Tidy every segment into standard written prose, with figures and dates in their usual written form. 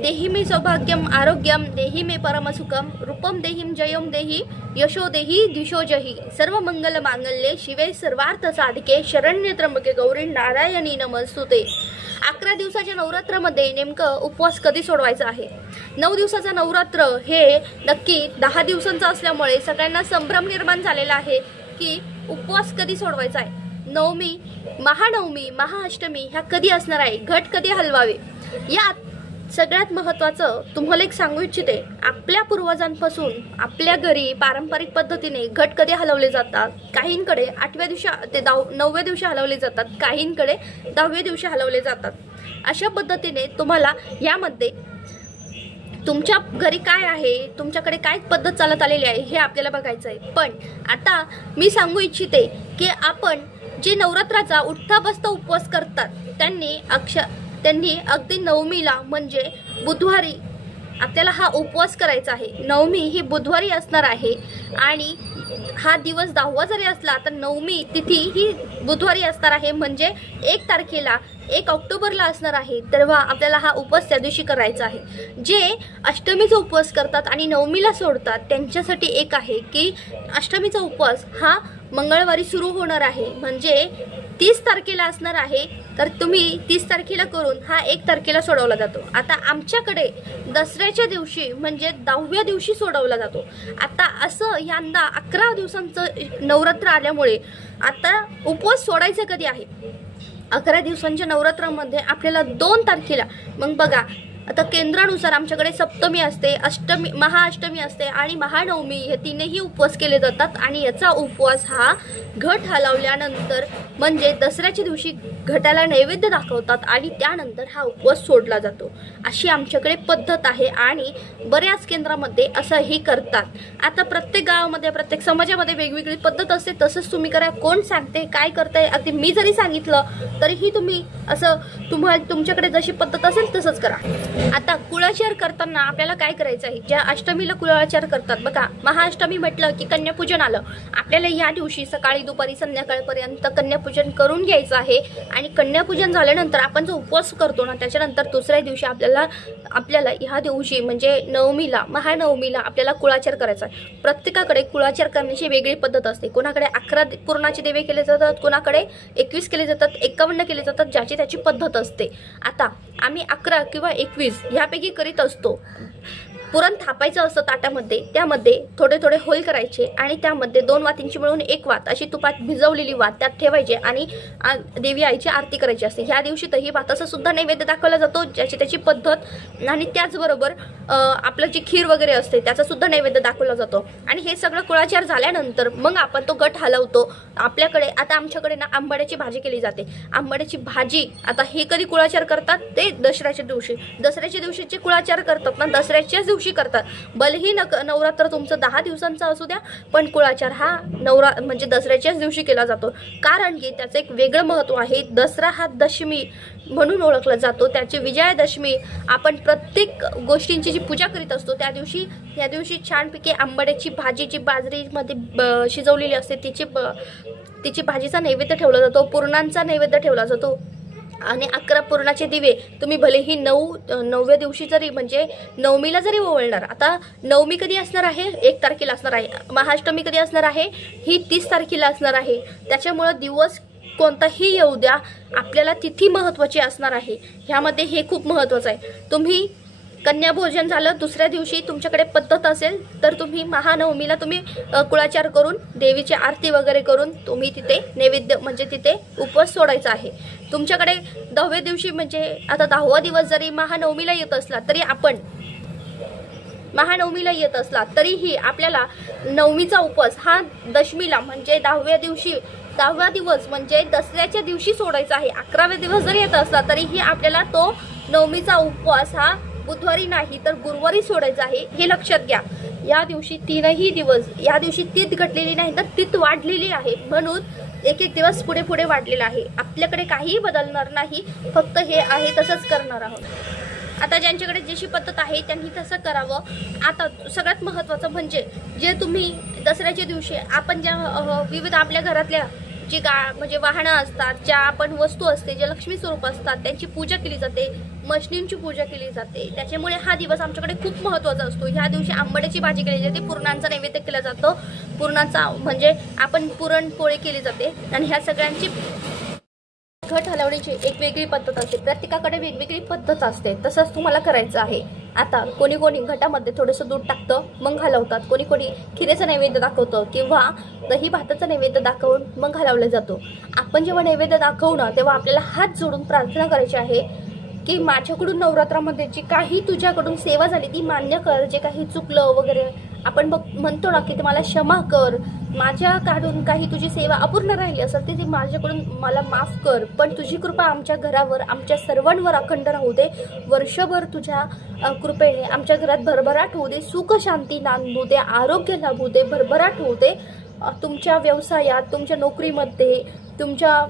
देहि मे सौभाग्यम आरोग्यम देहि मे परमसुखम रूपम देहिम जयम देहि यशो देहि दिशो जहि सर्व मंगल मांगल्ये शिवे सर्वार्थ साधिके शरण्य त्र्यंबके गौरी नारायणी नमस्तुते। 11 दिवसाच्या नवरात्रामध्ये नेमकं उपवास कधी सोडवायचा आहे? 9 दिवसाचा नवरात्र हे नक्की 10 दिवसांचा असल्यामुळे सगळ्यांना संभ्रम निर्माण झालेला आहे की उपवास कधी सोडवायचा आहे। नवमी, महानवमी, महाअष्टमी ह्या कधी असणार आहे, घट कधी हलवावे, या सगळ्यात महत्त्वाचं तुम्हाला एक सांगू इच्छिते। आपल्या पूर्वजांपासून आपल्या घरी पारंपरिक पद्धतीने घट कधी हलवले जातात। काहींकडे 8व्या दिवशी ते 9व्या दिवशी हलवले जातात, काहींकडे 10व्या दिवशी हलवले जातात। अशा पद्धतीने तुम्हाला यामध्ये तुमच्या घरी काय आहे, तुमच्याकडे काय पद्धत चालत आलेली आहे हे आपल्याला बघायचं आहे। पण आता मी सांगू इच्छिते की आपण जे नवरात्राचा उठता बसता उपवास करतात त्यांनी अगदी नवमीला म्हणजे बुधवारी आपल्याला हा उपवास करायचा आहे। नवमी ही बुधवारी असणार आहे आणि हा दिवस 10वा जरी असला तर नवमी तिथी ही बुधवारी असणार आहे, म्हणजे 1 तारखेला 1 ऑक्टोबरला असणार आहे। तेव्हा आपल्याला हा उपवास त्या दिवशी करायचा आहे। जे अष्टमीचा उपवास करतात आणि नवमीला सोडतात त्यांच्यासाठी एक आहे की अष्टमीचा उपवास हा मंगळवारी सुरू होणार आहे, म्हणजे 30 तारखेला असणार आहे। तर तुम्ही 30 तारखेला करून हा 1 तारखेला सोडवला जातो। आता आमच्याकडे दसऱ्याच्या दिवशी म्हणजे 10व्या दिवशी सोडवला जातो। आता असं यंदा 11 दिवसांचं नवरात्र आल्यामुळे आता उपवास सोडायचा कधी आहे? 11 दिवसांच्या नवरात्रामध्ये आपल्याला 2 तारखेला, मग बघा आता केंद्रानुसार आमच्याकडे सप्तमी असते, अष्टमी, महाअष्टमी असते आणि महानवमी हे तीनही उपवास केले जातात आणि याचा उपवास हा घट हलवल्यानंतर म्हणजे दसऱ्याच्या दिवशी घटाला नैवेद्य दाखवतात आणि त्यानंतर हा उपवास सोडला जातो। अशी आमच्याकडे पद्धत आहे आणि बऱ्याच केंद्रामध्ये असंही करतात। आता प्रत्येक गावामध्ये प्रत्येक समाजामध्ये वेगवेगळी पद्धत असते, तसंच तुम्ही करा। कोण सांगते काय करताय अगदी मी जरी सांगितलं तरीही तुम्ही असं तुमच्याकडे जशी पद्धत असेल तसंच करा। आता कुळाचार करताना आपल्याला काय करायचं आहे? ज्या अष्टमीला कुळाचार करतात बघा, महाअष्टमी म्हटलं की कन्यापूजन आलं। आपल्याला या दिवशी सकाळी दुपारी संध्याकाळपर्यंत कन्यापूजन करून घ्यायचं आहे आणि कन्यापूजन झाल्यानंतर आपण जो उपवास करतो ना त्याच्यानंतर दुसऱ्या दिवशी आपल्याला ह्या दिवशी म्हणजे नवमीला, महानवमीला आपल्याला कुळाचार करायचा आहे। प्रत्येकाकडे कुळाचार करण्याची वेगळी पद्धत असते। कोणाकडे 11 पूर्णाचे दिवे केले जातात, कोणाकडे 21 केले जातात, 51 केले जातात, ज्याची त्याची पद्धत असते। आता आम्ही 11 किंवा 21 यापैकी करीत असतो। पुरण थापायचं असतं ताटामध्ये, त्यामध्ये थोडे थोडे होल करायचे आणि त्यामध्ये 2 वातींची मिळून 1 वात अशी तुपात भिजवलेली वात त्यात ठेवायचे आणि देवी आईची आरती करायची असते। ह्या दिवशी दही भाताचा सुद्धा नैवेद्य दाखवला जातो, ज्याची त्याची पद्धत। आणि त्याचबरोबर आपलं जी खीर वगैरे असते त्याचा सुद्धा नैवेद्य दाखवला जातो। आणि हे सगळं कुळाचार झाल्यानंतर मग आपण तो घट हलवतो। आपल्याकडे आता आमच्याकडे ना आंबाड्याची भाजी केली जाते। आंबाड्याची भाजी आता हे कधी कुळाचार करतात ते दसऱ्याच्या दिवशी, दसऱ्याच्या दिवशी जे कुळाचार करतात ना दसऱ्याच्याच दिवशी करतात। भलेही नवरात्र तुमचं 10 दिवसांचं असू द्या, पण कुळाचार हा म्हणजे दसऱ्याच्याच दिवशी केला जातो, कारण की त्याचं एक वेगळं महत्त्व आहे। दसरा हा दशमी म्हणून ओळखला जातो, त्याची विजयादशमी। आपण प्रत्येक गोष्टींची जी पूजा करीत असतो त्या दिवशी छानपैकी आंबाड्याची भाजी जी बाजरीमध्ये शिजवलेली असते तिची भाजीचा नैवेद्य ठेवला जातो, पुरणांचा नैवेद्य ठेवला जातो आणि 11 पुरणाचे दिवे तुम्ही भलेही 9व्या दिवशी जरी म्हणजे नवमीला जरी ओवाळणार। आता नवमी कधी असणार आहे? 1 तारखेला असणार आहे। महाअष्टमी कधी असणार आहे? ही 30 तारखेला असणार आहे। त्याच्यामुळे दिवस कोणताही येऊ द्या, आपल्याला तिथी महत्त्वाची असणार आहे। ह्यामध्ये हे खूप महत्त्वाचं आहे। तुम्ही कन्याभोजन झालं दुसऱ्या दिवशी तुमच्याकडे पद्धत असेल तर तुम्ही महानवमीला तुम्ही कुळाचार करून देवीची आरती वगैरे करून तुम्ही तिथे नैवेद्य म्हणजे तिथे उपवास सोडायचा आहे। तुमच्याकडे 10व्या दिवशी म्हणजे आता 10वा दिवस जरी महानवमीला येत असला तरीही आपल्याला नवमीचा उपवास हा दशमीला म्हणजे 10वा दिवस म्हणजे दसऱ्याच्या दिवशी सोडायचा आहे। 11व्या दिवस जरी येत असला तरीही आपल्याला तो नवमीचा उपवास हा बुधवारी नाही तर गुरुवारी सोडायचा आहे, हे लक्षात घ्या। या दिवशी 3ही दिवस, या दिवशी तीत घटलेली नाही तर तीत वाढलेली आहे, म्हणून एक दिवस पुढे पुढे वाढलेला आहे। आपल्याकडे काहीही बदलणार नाही, फक्त हे आहे तसंच करणार आहोत। आता ज्यांच्याकडे जशी पद्धत आहे त्यांनी तसं करावं। आता सगळ्यात महत्त्वाचं म्हणजे जे तुम्ही दसऱ्याच्या दिवशी आपण ज्या विविध आपल्या घरातल्या जी म्हणजे वाहनं असतात, ज्या आपण वस्तू असते, जे लक्ष्मी स्वरूप असतात, त्यांची पूजा केली जाते, मशनींची पूजा केली जाते. त्याच्यामुळे हा दिवस आमच्याकडे खूप महत्त्वाचा असतो. ह्या दिवशी आंबाड्याची भाजी केली जाते, पुरणांचा नैवेद्य केला जातो. पुरणाचा म्हणजे आपण पुरणपोळी केली जाते आणि ह्या सगळ्यांची घट हलवण्याची एक वेगळी पद्धत असते. प्रत्येकाकडे वेगवेगळी पद्धत असते. तसंच तुम्हाला करायचं आहे. आता कोणी कोणी घटामध्ये थोडंसं दूध टाकतं मग हलवतात, कोणी कोणी खिरेचा नैवेद्य दाखवतं किंवा दही भाताचा नैवेद्य दाखवून मग हलवला जातो. आपण जेव्हा नैवेद्य दाखवू ना तेव्हा आपल्याला हात जोडून प्रार्थना करायची आहे की माझ्याकडून नवरात्रामध्ये जी काही तुझ्याकडून सेवा झाली ती मान्य कर. जे काही चुकलं वगैरे आपण म्हणतो ना की ते मला क्षमा कर, माझ्याकडून काही तुझी सेवा अपूर्ण राहिली असेल ती माझ्याकडून मला माफ कर. पण तुझी कृपा आमच्या घरावर, आमच्या सर्वांवर अखंड राहू दे. वर्षभर तुझ्या कृपेने आमच्या घरात भरभराट होऊ दे, सुख शांती नांदू दे, आरोग्य लाभू दे, भरभराट होऊ दे. तुमच्या व्यवसायात, तुमच्या नोकरीमध्ये, तुमच्या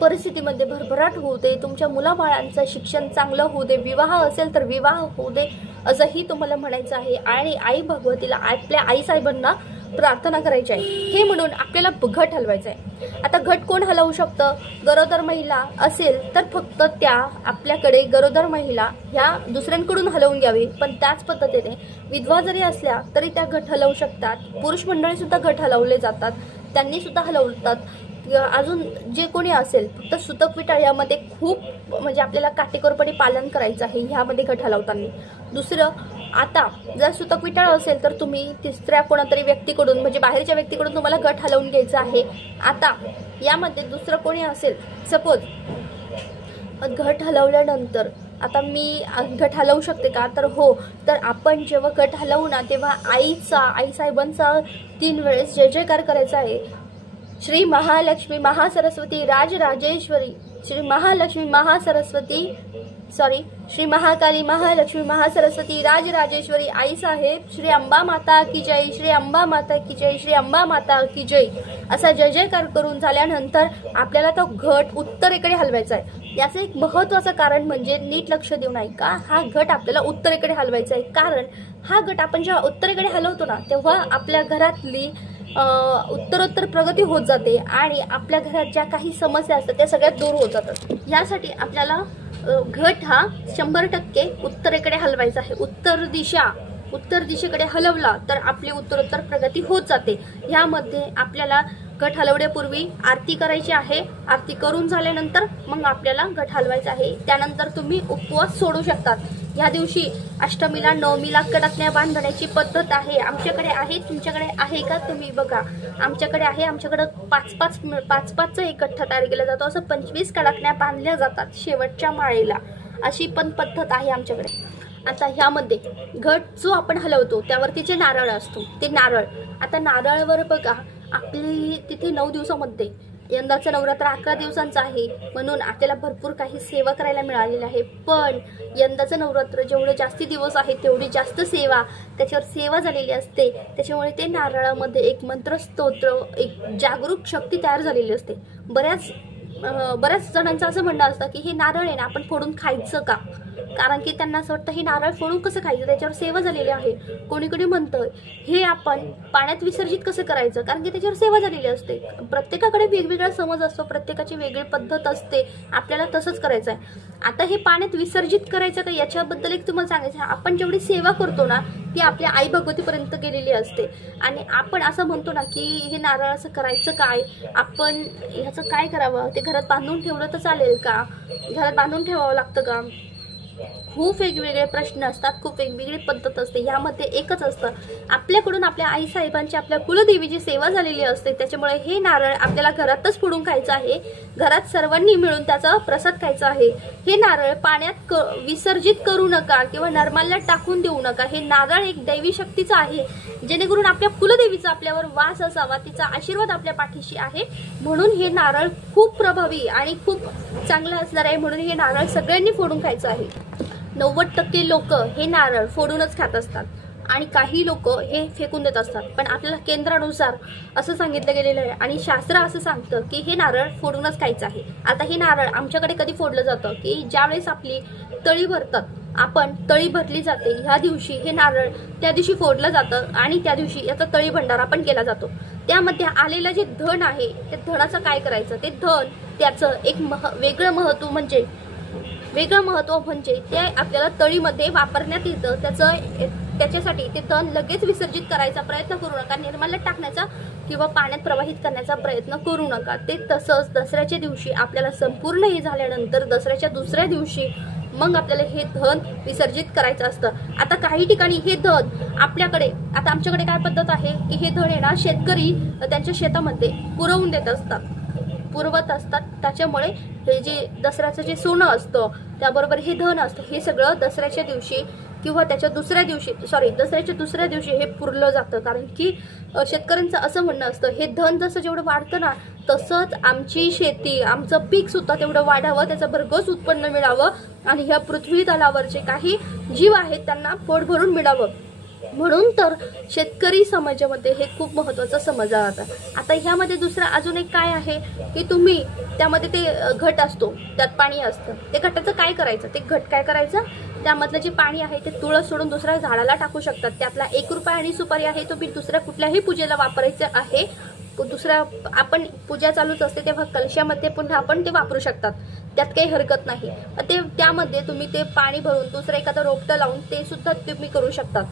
परिस्थितीमध्ये भरभराट होऊ दे. तुमच्या मुलाबाळांचं शिक्षण चांगलं होऊ दे. विवाह असेल तर विवाह होऊ दे असंही तुम्हाला म्हणायचं आहे. आणि आई भगवतीला, आपल्या आईसाहेबांना प्रार्थना करायची आहे. हे म्हणून आपल्याला घट हलवायचं आहे. आता घट कोण हलवू शकतं? गरोदर महिला असेल तर फक्त त्या आपल्याकडे गरोदर महिला ह्या दुसऱ्यांकडून हलवून घ्यावी. पण त्याच पद्धतीने विधवा जरी असल्या तरी त्या घट हलवू शकतात. पुरुष मंडळी सुद्धा घट हलवले जातात, त्यांनी सुद्धा हलवतात. अजून जे कोणी असेल फक्त सुतक विटाळ यामध्ये खूप म्हणजे आपल्याला काटेकोरपणे पालन करायचं आहे ह्यामध्ये घट हलवताना. दुसरं, आता जर सुतक विटाळ असेल तर तुम्ही तिसऱ्या कोणातरी व्यक्तीकडून म्हणजे बाहेरच्या व्यक्तीकडून तुम्हाला घट हलवून घ्यायचं आहे. आता यामध्ये दुसरं कोणी असेल, सपोज घट हलवल्यानंतर आता मी घट हलवू शकते का? तर हो. तर आपण जेव्हा घट हलवू ना तेव्हा आईसाहेबांचा 3 वेळेस जय जयकार करायचा आहे. श्री महालक्ष्मी महासरस्वती राजराजेश्वरी, श्री महालक्ष्मी महासरस्वती श्री महाकाली महालक्ष्मी महासरस्वती राजराजेश्वरी आई साहेब, श्री अंबा माता की जय, श्री अंबा माता की जय, श्री अंबा माता की जय असा जय जयकार करून झाल्यानंतर आपल्याला तो घट उत्तरेकडे हलवायचा आहे. याचं एक महत्त्वाचं कारण म्हणजे नीट लक्ष देऊन ऐका, हा घट आपल्याला उत्तरेकडे हलवायचा आहे. कारण हा घट आपण जेव्हा उत्तरेकडे हलवतो ना तेव्हा आपल्या घरातली उत्तरोत्तर प्रगती होत जाते आणि आपल्या घरात ज्या काही समस्या असतात त्या सगळ्यात दूर होत जातात. यासाठी आपल्याला घट हा 100% उत्तरेकडे हलवायचा आहे. उत्तर दिशेकडे हलवला तर आपली उत्तरोत्तर प्रगती होत जाते. यामध्ये आपल्याला घट हलवण्यापूर्वी आरती करायची आहे. आरती करून झाल्यानंतर मग आपल्याला घट हलवायचा आहे. त्यानंतर तुम्ही उपवास सोडू शकतात. या दिवशी अष्टमीला, नवमीला कडकण्या बांधण्याची पद्धत आहे. आमच्याकडे आहे, तुमच्याकडे आहे का? तुम्ही बघा, आमच्याकडे आहे. आमच्याकडे 5-5चा एक गठ्ठा तयार केला जातो. असं 25 कडकण्या बांधल्या जातात शेवटच्या माळेला. अशी पण पद्धत आहे आमच्याकडे. आता ह्यामध्ये घट जो आपण हलवतो त्यावरती जे नारळ असतो ते नारळ, आता नारळावर बघा आपली तिथे 9 दिवसामध्ये, यंदाचं नवरात्र 11 दिवसांचं आहे म्हणून आपल्याला भरपूर काही सेवा करायला मिळालेली आहे. पण यंदाचं नवरात्र जेवढे जास्ती दिवस आहे तेवढी जास्त सेवा त्याच्यावर सेवा झालेली असते. त्याच्यामुळे ते नारळामध्ये एक मंत्रस्तोत्र, एक जागरूक शक्ती तयार झालेली असते. बऱ्याच जणांचं असं म्हणणं असतं की हे नारळ आहे ना आपण फोडून खायचं का? कारण की त्यांना असं वाटतं हे नारळ फोडून कसं खायचं, त्याच्यावर सेवा झालेली आहे. कोणी कोणी म्हणतं हे आपण पाण्यात विसर्जित कसं करायचं, कारण की त्याच्यावर सेवा झालेली असते. प्रत्येकाकडे वेगवेगळा समज असतो, प्रत्येकाची वेगळी पद्धत असते. आपल्याला तसंच करायचं आहे. आता हे पाण्यात विसर्जित करायचं का याच्याबद्दल एक तुम्हाला सांगायचं आहे. आपण जेवढी सेवा करतो ना ती आपल्या आई भगवतीपर्यंत गेलेली असते आणि आपण असं म्हणतो ना की हे नारळ असं करायचं काय, आपण ह्याचं काय करावं, ते घरात बांधून ठेवलं तर चालेल का, घरात बांधून ठेवावं लागतं का? खूप वेगवेगळे प्रश्न असतात, खूप वेगवेगळी पद्धत असते. यामध्ये एकच असतं, आपल्याकडून आपल्या आईसाहेबांची, आपल्या कुलदेवीची सेवा झालेली असते. त्याच्यामुळे हे नारळ आपल्याला घरातच फोडून खायचं आहे. घरात सर्वांनी मिळून त्याचा प्रसाद खायचा आहे. हे नारळ पाण्यात विसर्जित करू नका किंवा नरमाल्यात टाकून देऊ नका. हे नारळ एक दैवी शक्तीचं आहे, जेणेकरून आपल्या कुलदेवीचा आपल्यावर वास असावा, तिचा आशीर्वाद आपल्या पाठीशी आहे. म्हणून हे नारळ खूप प्रभावी आणि खूप चांगलं असणार आहे. म्हणून हे नारळ सगळ्यांनी फोडून खायचं आहे. 90% लोक हे नारळ फोडूनच खात असतात आणि काही लोक हे फेकून देत असतात. पण आपल्याला केंद्रानुसार असं सांगितलं गेलेलं आहे आणि शास्त्र असं सांगतं की हे नारळ फोडूनच खायचं आहे. आता हे नारळ आमच्याकडे कधी फोडलं जातं की ज्यावेळेस आपली तळी भरतात, आपण तळी भरली जाते, ह्या दिवशी हे नारळ त्या दिवशी फोडलं जातं आणि त्या दिवशी याचा तळी भंडारा पण केला जातो. त्यामध्ये आलेलं जे धन आहे ते धनाचं काय करायचं, ते धन त्याचं एक वेगळं महत्व म्हणजे ते आपल्याला तळीमध्ये वापरण्यात येतं। त्याच्यासाठी ते धन लगेच विसर्जित करायचा प्रयत्न करू नका, निर्माल्यात टाकण्याचा किंवा पाण्यात प्रवाहित करण्याचा प्रयत्न करू नका। ते तसंच दसऱ्याच्या दिवशी आपल्याला संपूर्ण हे झाल्यानंतर दसऱ्याच्या दुसऱ्या दिवशी मग आपल्याला हे धन विसर्जित करायचं असतं। आता काही ठिकाणी हे धन आपल्याकडे, आता आमच्याकडे काय पद्धत आहे की हे धन आहे ना शेतकरी त्यांच्या शेतामध्ये पुरवत असतात। त्याच्यामुळे हे जे दसऱ्याचं जे सोनं असतं त्याबरोबर हे धन असतं हे सगळं दसऱ्याच्या दिवशी किंवा त्याच्या दसऱ्याच्या दुसऱ्या दिवशी हे पुरलं जातं। कारण की शेतकऱ्यांचं असं म्हणणं असतं हे धन जसं जेवढं वाढतं ना तसंच आमची शेती, आमचं पीक सुद्धा तेवढं वाढावं, त्याचं भरघोस उत्पन्न मिळावं आणि ह्या पृथ्वी तलावरचे काही जीव आहेत त्यांना पोट भरून मिळावं, म्हणून तर शेतकरी समाजामध्ये हे खूप महत्त्वाचं समजलं जातं। आता ह्यामध्ये दुसरा अजून एक काय आहे की तुम्ही त्यामध्ये ते घट असतो, त्यात पाणी असतं, ते घटाचं काय करायचं, ते घट काय करायचं, त्यामधलं जे पाणी आहे ते तुळस सोडून दुसऱ्या झाडाला टाकू शकतात। त्यातला 1 रुपया आणि सुपारी आहे तो मी दुसऱ्या कुठल्याही पूजेला वापरायचं आहे। दुसऱ्या आपण पूजा चालूच असते तेव्हा कलशामध्ये पुन्हा आपण ते वापरू शकतात, त्यात काही हरकत नाही। त्यामध्ये तुम्ही ते पाणी भरून दुसरं एखादं रोपटं लावून ते सुद्धा तुम्ही करू शकतात।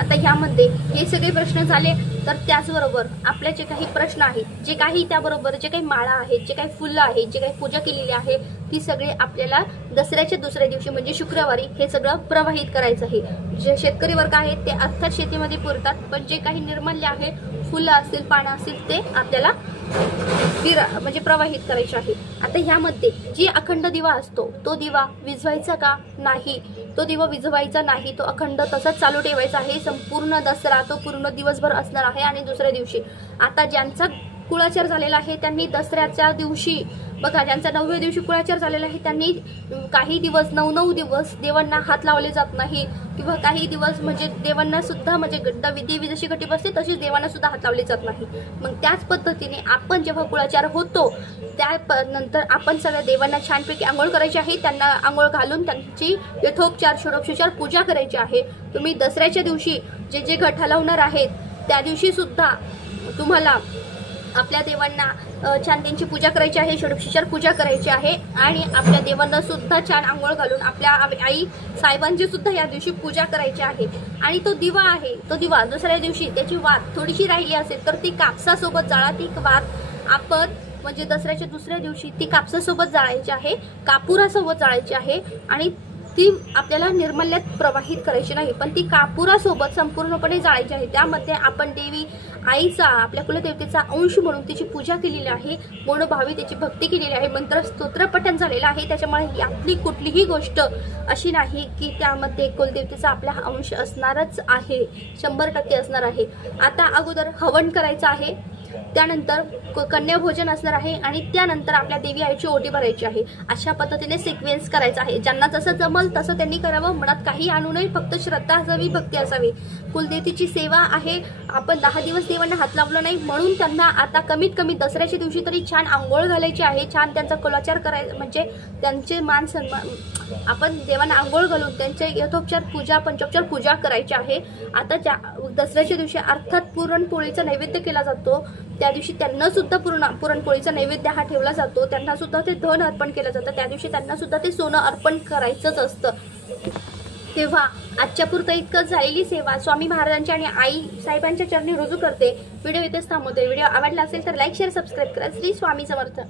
आता ह्यामध्ये हे सगळे प्रश्न झाले, तर त्याचबरोबर आपले जे काही प्रश्न आहेत, जे काही त्याबरोबर जे काही माळा आहेत, जे काही फुलं आहेत, जे काही पूजा केलेली आहे ती सगळे आपल्याला दसऱ्याच्या दुसऱ्या दिवशी म्हणजे शुक्रवारी हे सगळं प्रवाहित करायचं आहे। जे शेतकरी वर्ग आहेत ते अर्थात शेतीमध्ये पुरतात, पण जे काही निर्माल्य आहे, फुलं असतील, पानं असतील, ते आपल्याला म्हणजे प्रवाहित करायचे आहे। आता ह्यामध्ये जी अखंड दिवा असतो तो दिवा विझवायचा का नाही, तो दिवा विझवायचा नाही, तो अखंड तसाच चालू ठेवायचा आहे। संपूर्ण दसरा तो पूर्ण दिवसभर असणार आहे आणि दुसऱ्या दिवशी आता ज्यांचा कुळाचार झालेला आहे त्यांनी दसऱ्याच्या दिवशी बघा, ज्यांचा 9व्या दिवशी कुळाचार झालेला आहे त्यांनी काही दिवस 9 दिवस देवांना हात लावले जात नाही किंवा काही दिवस म्हणजे देवांना सुद्धा म्हणजे देवी जशी घटी बसते तशीच देवांना सुद्धा हात लावले जात नाही। मग त्याच पद्धतीने आपण जेव्हा कुळाचार होतो त्यानंतर आपण सगळ्या देवांना छानपैकी आंघोळ करायची आहे, त्यांना आंघोळ घालून त्यांची यथोपचार षोडोपचार पूजा करायची आहे। तुम्ही दसऱ्याच्या दिवशी जे घट हलवणार आहेत त्या दिवशी सुद्धा तुम्हाला आपल्या देवांना छान त्यांची पूजा करायची आहे, षोडोपचार पूजा करायची आहे आणि आपल्या देवांना सुद्धा छान आंघोळ घालून आपल्या आई साहेबांची सुद्धा या दिवशी पूजा करायची आहे। आणि तो दिवा आहे, तो दिवा दुसऱ्या दिवशी त्याची वात थोडीशी राहिली असेल तर ती कापसासोबत जाळा। ती वात आपण म्हणजे दसऱ्याच्या दुसऱ्या दिवशी ती कापसासोबत जाळायची आहे, कापुरासोबत जाळायची आहे आणि ती आपल्याला निर्माल्यात प्रवाहित करायची नाही, पण ती कापुरासोबत संपूर्णपणे जाळायची आहे। त्यामध्ये आपण देवी आईचा, आपल्या कुलदेवतेचा अंश म्हणून तिची पूजा केलेली आहे, मनोभावी त्याची भक्ती केलेली आहे, मंत्र स्तोत्र पठण झालेलं आहे। त्याच्यामुळे यातली कुठलीही गोष्ट अशी नाही की त्यामध्ये कुलदेवतेचा आपला अंश असणारच आहे, 100% असणार आहे। आता अगोदर हवन करायचं आहे, त्यानंतर कन्या भोजन असणार आहे आणि त्यानंतर आपल्या देवी आईची ओटी भरायची आहे। अशा पद्धतीने सिक्वेन्स करायचा आहे। ज्यांना जसं जमल तसं त्यांनी करावं, मनात काही आणू नये, फक्त श्रद्धा असावी, भक्ती असावी। कुलदेवीची सेवा आहे, आपण 10 दिवस देवांना हात लावलं नाही म्हणून त्यांना आता कमीत कमी दसऱ्याच्या दिवशी तरी छान आंघोळ घालायची आहे, छान त्यांचा कुलाचार करायचा म्हणजे त्यांचे मान सन्मान आपण देवांना आंघोळ घालून त्यांचे यथोपचार पूजा पंचोपचार पूजा करायची आहे। आता दसऱ्याच्या दिवशी अर्थात पुरणपोळीचा नैवेद्य केला जातो, त्या दिवशी त्यांना सुद्धा पुरणपोळीचा नैवेद्य हा ठेवला जातो, त्यांना सुद्धा ते धन अर्पण केलं जातं, त्या दिवशी त्यांना सुद्धा ते सोनं अर्पण करायचंच असतं। तेव्हा आजच्या पुरतं इतकं झालेली सेवा स्वामी महाराजांच्या आणि आई साहेबांच्या चरणी रुजू करते। व्हिडिओ इथेच थांबवते। व्हिडिओ आवडला असेल तर लाईक शेअर सबस्क्राईब करा। श्री स्वामी समर्थ।